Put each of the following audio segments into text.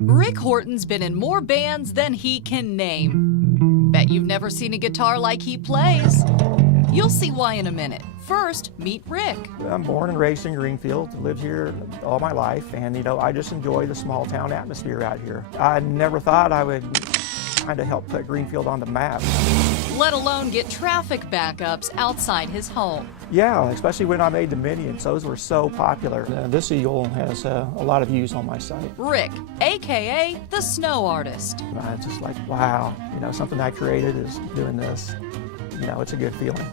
Rick Horton's been in more bands than he can name. Bet you've never seen a guitar like he plays. You'll see why in a minute. First, meet Rick. I'm born and raised in Greenfield, lived here all my life, and I just enjoy the small town atmosphere out here. I never thought I would kind of help put Greenfield on the map. Let alone get traffic backups outside his home. Yeah, especially when I made the Minions. Those were so popular. This eagle has a lot of views on my site. Rick, AKA the Snow Artist. It's just like, wow, something I created is doing this. It's a good feeling.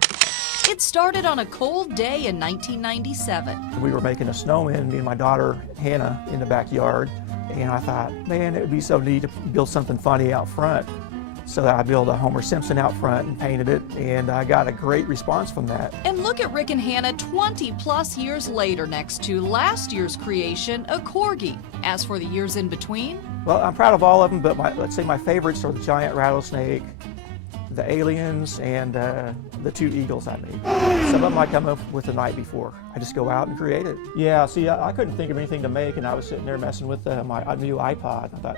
It started on a cold day in 1997. We were making a snowman, me and my daughter Hannah, in the backyard, and I thought, man, it would be so neat to build something funny out front. So I built a Homer Simpson out front and painted it, and I got a great response from that. And look at Rick and Hannah 20 plus years later next to last year's creation, a Corgi. As for the years in between? Well, I'm proud of all of them, but let's say my favorites are the giant rattlesnake, the aliens, and the 2 eagles I made. Some of them I come up with the night before. I just go out and create it. Yeah, see, I couldn't think of anything to make, and I was sitting there messing with my new iPod. I thought,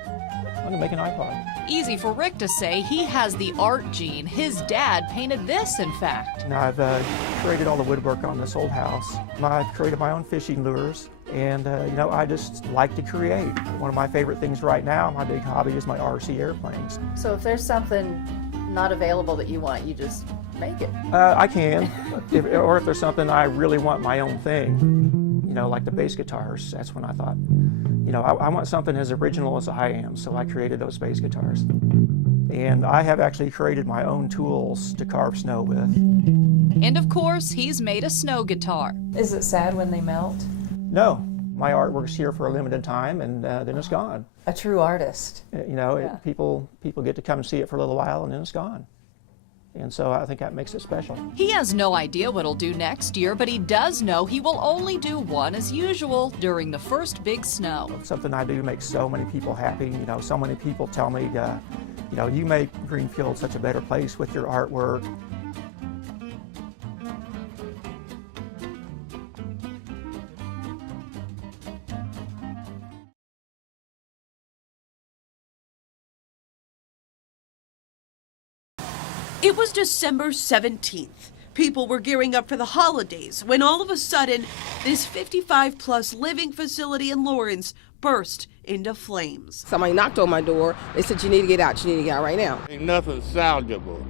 I'm gonna make an iPod. Easy for Rick to say he has the art gene. His dad painted this, in fact. Now I've created all the woodwork on this old house. I've created my own fishing lures, and I just like to create. One of my favorite things right now, my big hobby, is my RC airplanes. So if there's something not available that you want, you just make it? I can, or if there's something I really want my own thing, like the bass guitars, that's when I thought, I want something as original as I am, so I created those bass guitars. And I have actually created my own tools to carve snow with. And of course, he's made a snow guitar. Is it sad when they melt? No, my artwork's here for a limited time, and then it's gone. A true artist. Yeah. People get to come and see it for a little while, and then it's gone. And so I think that makes it special. He has no idea what he'll do next year, but he does know he will only do one as usual during the first big snow. Something I do makes so many people happy. So many people tell me, you make Greenfield such a better place with your artwork. It was December 17th. People were gearing up for the holidays when all of a sudden, this 55-plus living facility in Lawrence burst into flames. Somebody knocked on my door. They said, you need to get out. You need to get out right now. Ain't nothing salvageable.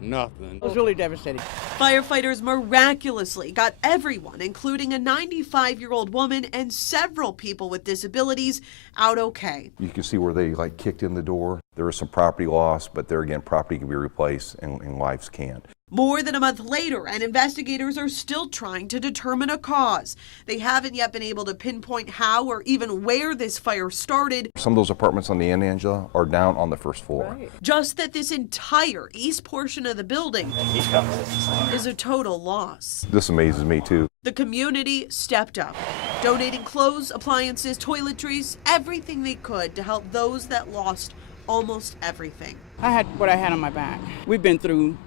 Nothing. It was really devastating. Firefighters miraculously got everyone, including a 95-year-old woman and several people with disabilities, out okay. You can see where they kicked in the door. There was some property loss, but there again, property can be replaced and lives can't. More than a month later, and investigators are still trying to determine a cause. They haven't yet been able to pinpoint how or even where this fire started. Some of those apartments on the end, Angela, are down on the first floor. Right. Just that this entire east portion of the building is a total loss. This amazes me too. The community stepped up, donating clothes, appliances, toiletries, everything they could to help those that lost almost everything. I had what I had on my back. We've been through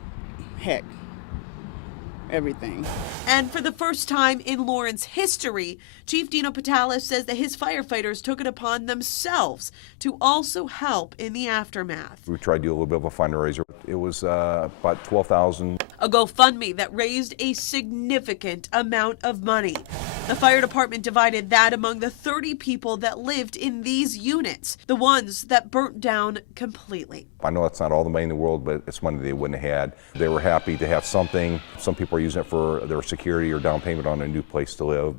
heck, everything. And for the first time in Lawrence history, Chief Dino Patalis says that his firefighters took it upon themselves to also help in the aftermath. We tried to do a little bit of a fundraiser. It was about $12,000. A GoFundMe that raised a significant amount of money. The fire department divided that among the 30 people that lived in these units, the ones that burnt down completely. I know that's not all the money in the world, but it's money they wouldn't have had. They were happy to have something. Some people are using it for their security or down payment on a new place to live,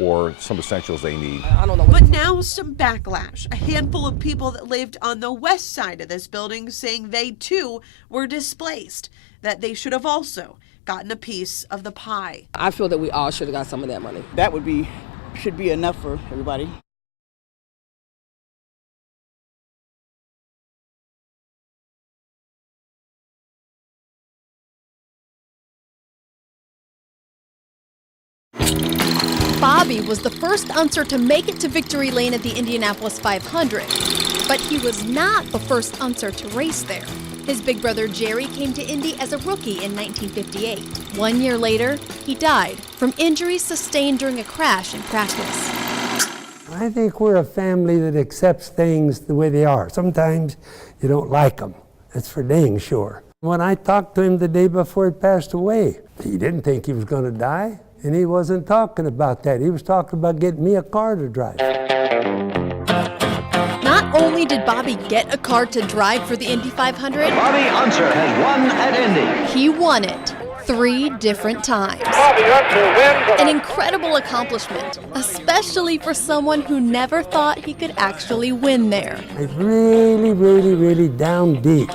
or some essentials they need. I don't know. But now some backlash. A handful of people that lived on the west side of this building saying they too were displaced, that they should have also gotten a piece of the pie. I feel that we all should have got some of that money. That should be enough for everybody. Bobby was the first Unser to make it to victory lane at the Indianapolis 500, but he was not the first Unser to race there. His big brother Jerry came to Indy as a rookie in 1958. 1 year later, he died from injuries sustained during a crash in practice. I think we're a family that accepts things the way they are. Sometimes you don't like them. That's for dang sure. When I talked to him the day before he passed away, he didn't think he was going to die, and he wasn't talking about that. He was talking about getting me a car to drive. Not only did Bobby get a car to drive for the Indy 500, Bobby Unser has won at Indy. he won it 3 different times. An incredible accomplishment, especially for someone who never thought he could actually win there. I really down deep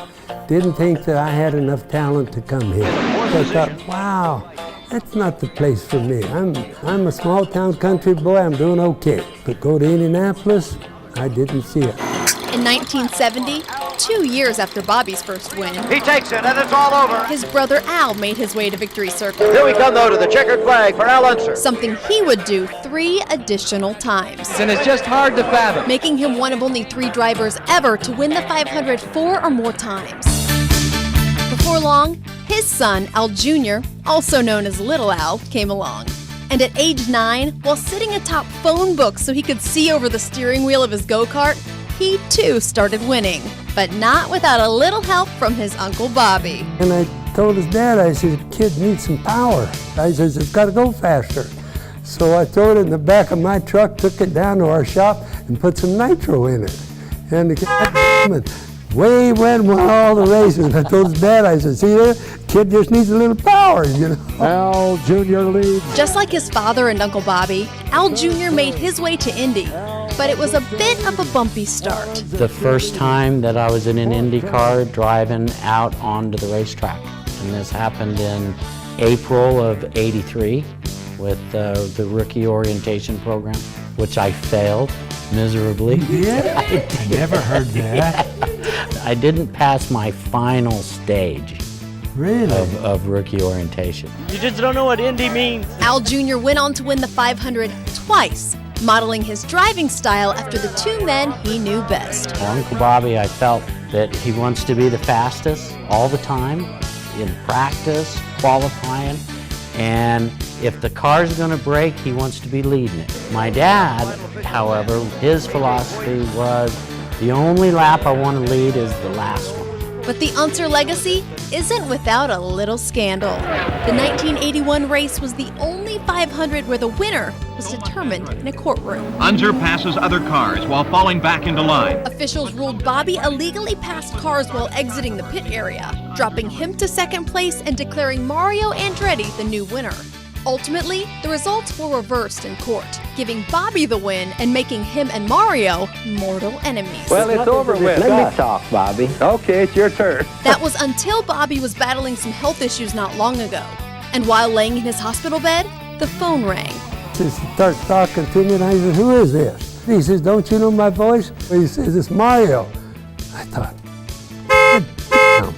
didn't think that I had enough talent to come here. I thought, wow, that's not the place for me. I'm a small town country boy, I'm doing okay. But go to Indianapolis, I didn't see it. In 1970, 2 years after Bobby's first win, He takes it, and it's all over. his brother Al made his way to Victory Circle. Here we come, though, to the checkered flag for Al Unser. Something he would do 3 additional times, And it's just hard to fathom. making him one of only 3 drivers ever to win the 500 4 or more times. Before long, his son, Al Jr., also known as Little Al, came along. And at age 9, while sitting atop phone books so he could see over the steering wheel of his go-kart, he too started winning, but not without a little help from his Uncle Bobby. And I told his dad, I said, kid needs some power. I said, it's got to go faster. So I threw it in the back of my truck, took it down to our shop, and put some nitro in it. And the kid way went all the races. I told his dad, I said, see there, kid just needs a little power, you know. Al Jr. leads. Just like his father and Uncle Bobby, Al Jr. made his way to Indy, but it was a bit of a bumpy start. The first time that I was in an Indy car driving out onto the racetrack, and this happened in April of '83 with the rookie orientation program, which I failed miserably. Yeah, I never heard that. I didn't pass my final stage Really? of rookie orientation. You just don't know what Indy means. Al Jr. went on to win the 500 twice, modeling his driving style after the 2 men he knew best. For Uncle Bobby, I felt that he wants to be the fastest all the time, in practice, qualifying, and if the car's going to break, he wants to be leading it. My dad, however, his philosophy was, the only lap I want to lead is the last one. But the Unser legacy isn't without a little scandal. The 1981 race was the only 500 where the winner was determined in a courtroom. Unser passes other cars while falling back into line. Officials ruled Bobby illegally passed cars while exiting the pit area, dropping him to second place and declaring Mario Andretti the new winner. Ultimately, the results were reversed in court, giving Bobby the win and making him and Mario mortal enemies. Well, it's over with. Let me talk, Bobby. Okay, it's your turn. That was until Bobby was battling some health issues not long ago. And while laying in his hospital bed, the phone rang. He starts talking to me, and I said, who is this? He says, don't you know my voice? He says, it's Mario. I thought, damn.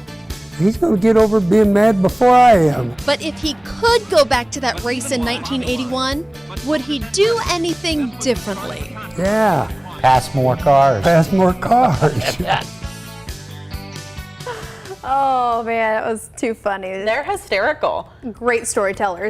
He's going to get over being mad before I am. But if he could go back to that race in 1981, would he do anything differently? Yeah. Pass more cars. Pass more cars. Oh man, it was too funny. They're hysterical. Great storytellers.